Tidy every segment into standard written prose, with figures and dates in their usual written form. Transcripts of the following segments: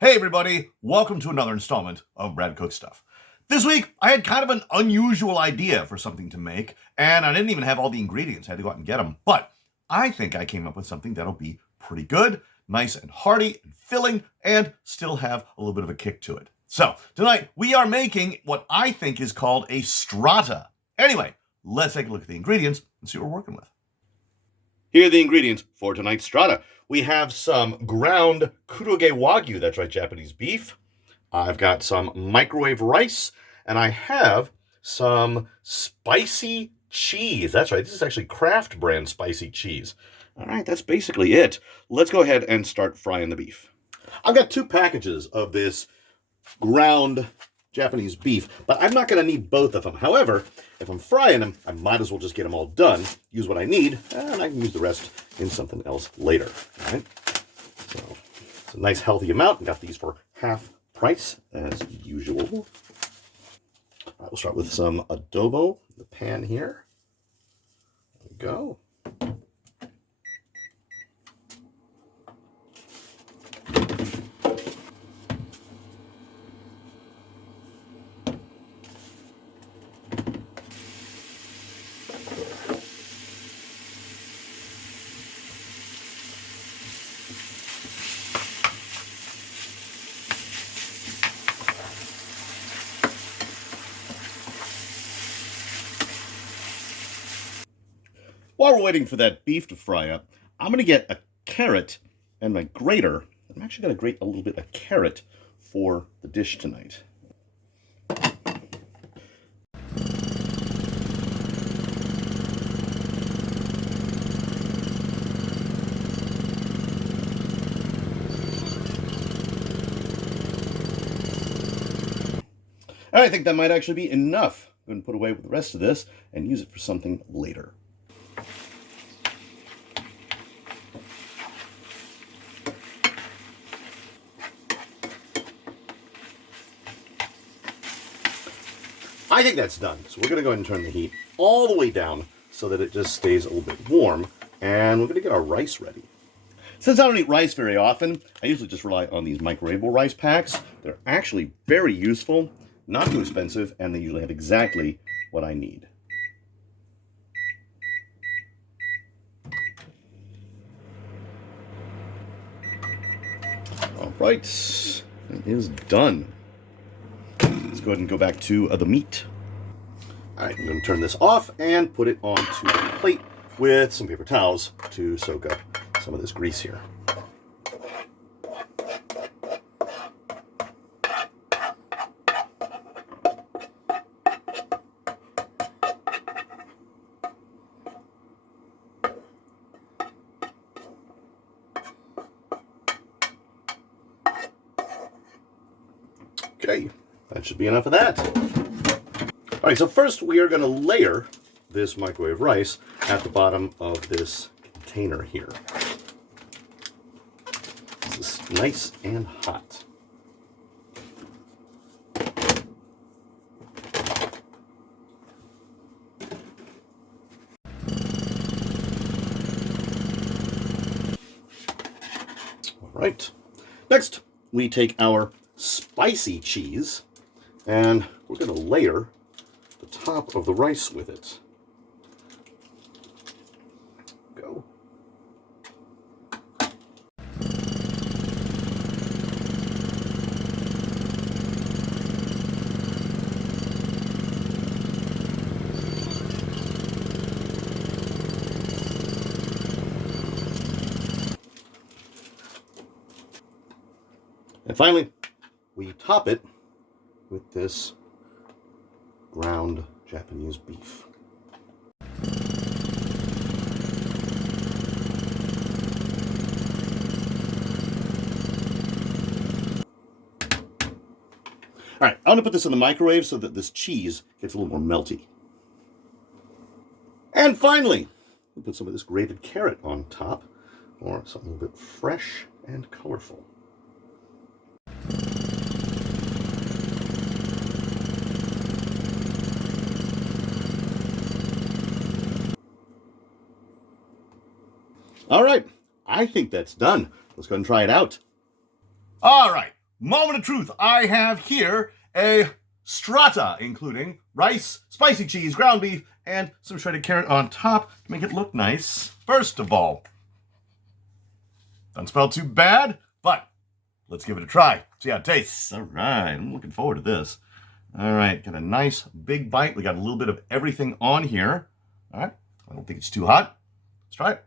Hey everybody, welcome to another installment of Brad Cook Stuff. This week, I had kind of an unusual idea for something to make, and I didn't even have all the ingredients. I had to go out and get them. But I think I came up with something that'll be pretty good, nice and hearty and filling, and still have a little bit of a kick to it. So, tonight, we are making what I think is called a strata. Anyway, let's take a look at the ingredients and see what we're working with. Here are the ingredients for tonight's strata. We have some ground kuroge Wagyu, that's right, Japanese beef. I've got some microwave rice, and I have some spicy cheese. That's right, this is actually Kraft brand spicy cheese. All right, that's basically it. Let's go ahead and start frying the beef. I've got 2 packages of this ground Japanese beef, but I'm not going to need both of them. However, if I'm frying them, I might as well just get them all done, use what I need, and I can use the rest in something else later. All right? So it's a nice healthy amount. I got these for half price as usual. All right, we'll start with some adobo in the pan here. There we go. While we're waiting for that beef to fry up, I'm going to get a carrot and my grater. I'm actually going to grate a little bit of carrot for the dish tonight. I think that might actually be enough. I'm going to put away with the rest of this and use it for something later. I think that's done. So we're going to go ahead and turn the heat all the way down so that it just stays a little bit warm. And we're going to get our rice ready. Since I don't eat rice very often, I usually just rely on these microwavable rice packs. They're actually very useful, not too expensive, and they usually have exactly what I need. All right, it is done. Let's go ahead and go back to the meat. All right, I'm going to turn this off and put it onto a plate with some paper towels to soak up some of this grease here. Okay, that should be enough of that. All right, so first we are going to layer this microwave rice at the bottom of this container here. This is nice and hot. All right, next we take our spicy cheese and we're going to layer the top of the rice with it. Go. And finally, we top it with this ground Japanese beef. All right, I'm going to put this in the microwave so that this cheese gets a little more melty. And finally, we'll put some of this grated carrot on top, or something a bit fresh and colorful. All right, I think that's done. Let's go and try it out. All right, moment of truth. I have here a strata, including rice, spicy cheese, ground beef, and some shredded carrot on top to make it look nice. First of all, doesn't smell too bad, but let's give it a try. See how it tastes. All right, I'm looking forward to this. All right, got a nice big bite. We got a little bit of everything on here. All right, I don't think it's too hot. Let's try it.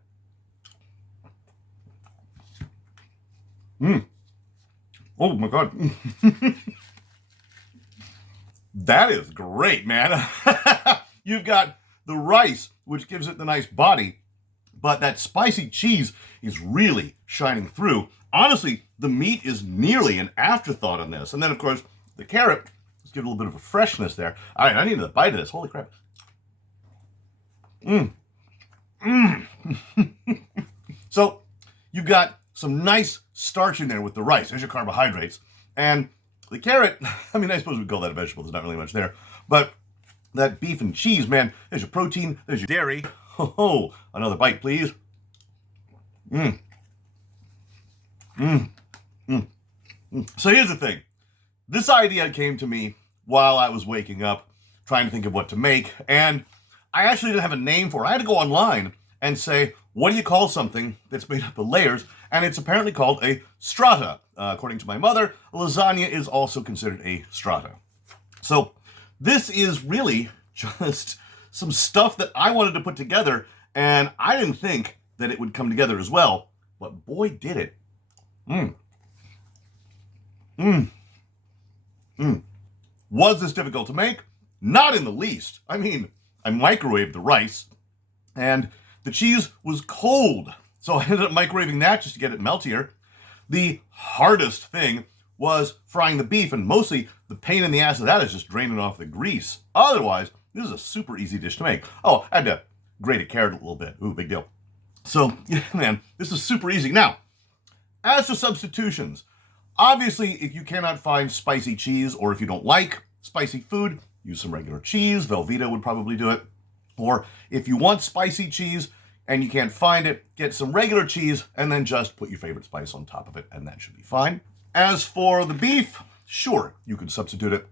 Oh my God. That is great, man. You've got the rice, which gives it the nice body, but that spicy cheese is really shining through. Honestly, the meat is nearly an afterthought on this. And then, of course, the carrot, let's give it a little bit of a freshness there. All right, I need a bite of this. Holy crap. So you've got some nice starch in there with the rice. There's your carbohydrates. And the carrot, I mean, I suppose we'd call that a vegetable. There's not really much there. But that beef and cheese, man, there's your protein, there's your dairy. Oh, another bite, please. So here's the thing. This idea came to me while I was waking up, trying to think of what to make. And I actually didn't have a name for it. I had to go online and say, what do you call something that's made up of layers? And it's apparently called a strata. According to my mother, lasagna is also considered a strata. So this is really just some stuff that I wanted to put together, and I didn't think that it would come together as well, but boy, did it. Was this difficult to make? Not in the least. I mean, I microwaved the rice, and the cheese was cold, so I ended up microwaving that just to get it meltier. The hardest thing was frying the beef, and mostly the pain in the ass of that is just draining off the grease. Otherwise, this is a super easy dish to make. Oh, I had to grate a carrot a little bit. Ooh, big deal. So, yeah, man, this is super easy. Now, as to substitutions, obviously, if you cannot find spicy cheese, or if you don't like spicy food, use some regular cheese. Velveeta would probably do it. Or if you want spicy cheese and you can't find it, get some regular cheese and then just put your favorite spice on top of it, and that should be fine. As for the beef, sure, you could substitute it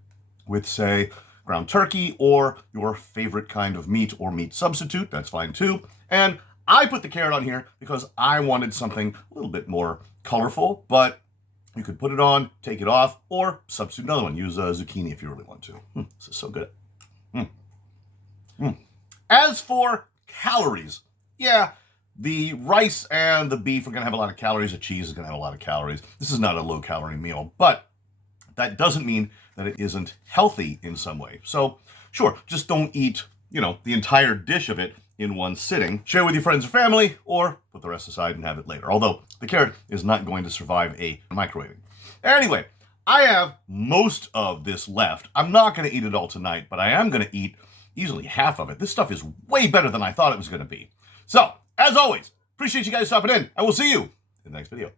with, say, ground turkey or your favorite kind of meat or meat substitute. That's fine too. And I put the carrot on here because I wanted something a little bit more colorful, but you could put it on, take it off, or substitute another one. Use zucchini if you really want to. This is so good. As for calories, yeah, the rice and the beef are going to have a lot of calories. The cheese is going to have a lot of calories. This is not a low-calorie meal, but that doesn't mean that it isn't healthy in some way. So, sure, just don't eat, the entire dish of it in one sitting. Share with your friends or family, or put the rest aside and have it later. Although the carrot is not going to survive a microwaving. Anyway, I have most of this left. I'm not going to eat it all tonight, but I am going to eat easily half of it. This stuff is way better than I thought it was going to be. So, as always, appreciate you guys stopping in, and we'll see you in the next video.